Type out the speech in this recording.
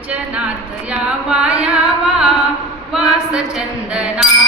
वचनात यावा यावा वास चंदना